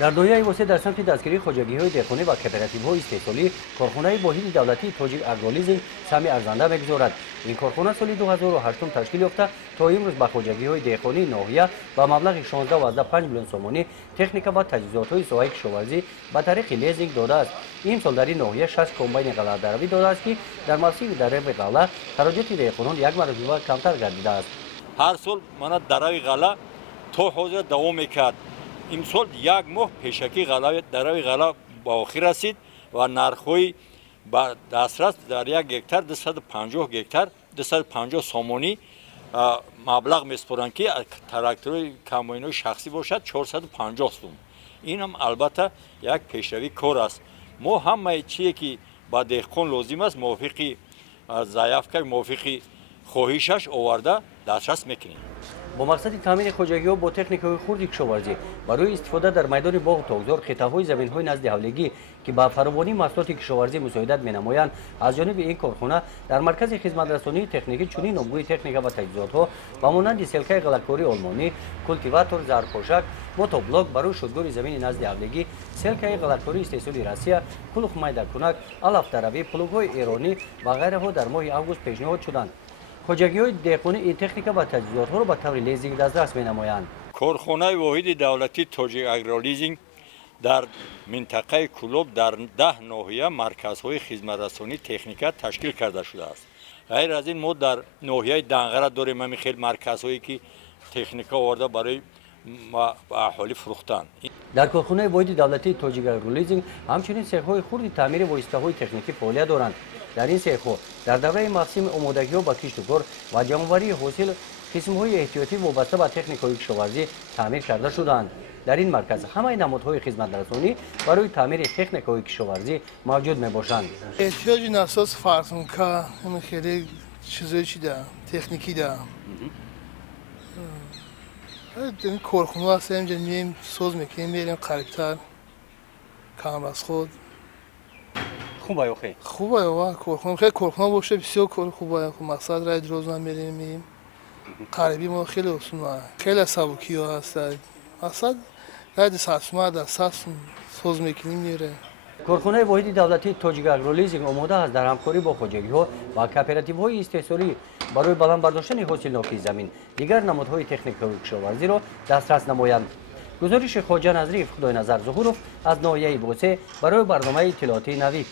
در ناحیه واسه در سمت دستگیری خواجگی‌های دهقانی و کооپراتیوهای استحصالی کارخانه واحد دولتی تاجیک اگرولیزینگ سهمی ارزنده می‌گذارد. این کارخانه سال 2008 تشکیل یافته تا امروز به خواجگی‌های دهقانی ناحیه با مبلغ 16.5 میلیون سومانی تکنیک و تجهیزات‌های ساحه کشاورزی به طریق لیزینگ داده است. این سال در این ناحیه 6 کمباین غله دروی داده است که در مسیر درآمد غله خراجات دهقانان یک مرتبه کمتر گردیده است. هر سال من درآمد غله تا حاضر دوام می‌کرد. امسال یک ماه پیشکی درآمد غله به آخر رسید و نرخ‌های با دسترس در یک هکتار 250 هکتار 250 سومانی مبلغ میسپرند که تراکتورهای کمباین‌های شخصی باشد 450 سوم. این هم البته یک پیشروی کار است. ما همه چیزی که با دهقان لازم است موافقی ضعیف که موافقی خواهشش آورده دسترس میکنیم. با مقصد تامین خواجگی‌ها با تکنیک‌های خرد کشاورزی برای استفاده در میدان باغ و تاگزار خطه‌های زمین‌های نزد حولگی که با فراوانی محصولات کشاورزی مساعدت می‌نمایند از جانب این کارخانه در مرکز خدمت‌رسانی تکنیکی چنین نمگوی تکنیک و تجهیزات‌ها با مانند سلکه غله‌کاری آلمانی، کلتیواتور زرپوشک، موتوبلاک برای شدگاری زمین نزد حولگی، سلکه غله‌کاری استحصالی روسیه، پلوغ میده‌کنک، علف دروی، پلوغ‌های ایرانی و غیره در ماه آگوست پیشنهاد شدند. خواجگی‌های دهقانی این تکنیک و تجهیزات‌ها را به طور لیزینگ دسترس می‌نمایند. کارخانه واحد دولتی تاجیک اگرولیزینگ در منطقه کلوب در 10 ناحیه مرکزهای خدمت‌رسانی تکنیک تشکیل کرده شده است. غیر از این ما در ناحیه دنغره داریم همین خیلی مرکزهایی که تکنیک آورده برای اهالی فروختن. در کارخانه واحد دولتی تاجیک اگرولیزینگ همچنین سیخ‌های خرد تعمیر واسطه‌های تکنیکی فعالیت دارند. در این سیخ‌ها در دوره موسم آمادگی‌ها با کشت و کار و جمع‌آوری حاصل قسم‌های احتیاطی وابسته به تکنیک‌های کشاورزی تعمیر کرده شدند. در این مرکز همه نمادهای خدمت‌رسانی برای تعمیر تکنیک‌های کشاورزی موجود می‌باشند. احتیاج اساس فرسونکا همین خیلی چیزایی چیده تکنیکی ده. این کارخانه است اینجا میایم ساز میکنیم میریم قریب‌تر کام از خود. خوبه یا خیر؟ خوبه یا کارخانه خیلی کارخانه باشه بسیار کار خوبه. مقصد رای روز میریم قریبی ما خیلی آسونه خیلی سبکی ها هست. اصلا رای ساسما در ساس ساز میکنیم میره. کارخانه واحد دولتی تاجیک اگرولیزینگ آماده است در همکاری با خواجگی‌ها و کооپراتیوهای استحصالی برای بلند برداشتن حاصلناکی زمین دیگر نمادهای تکنیکی کشاورزی را دسترس نمایند. گزارش خواجه نظری خدای نظر ظهورов از ناحیه بوسه برای برنامه اطلاعاتی نوید.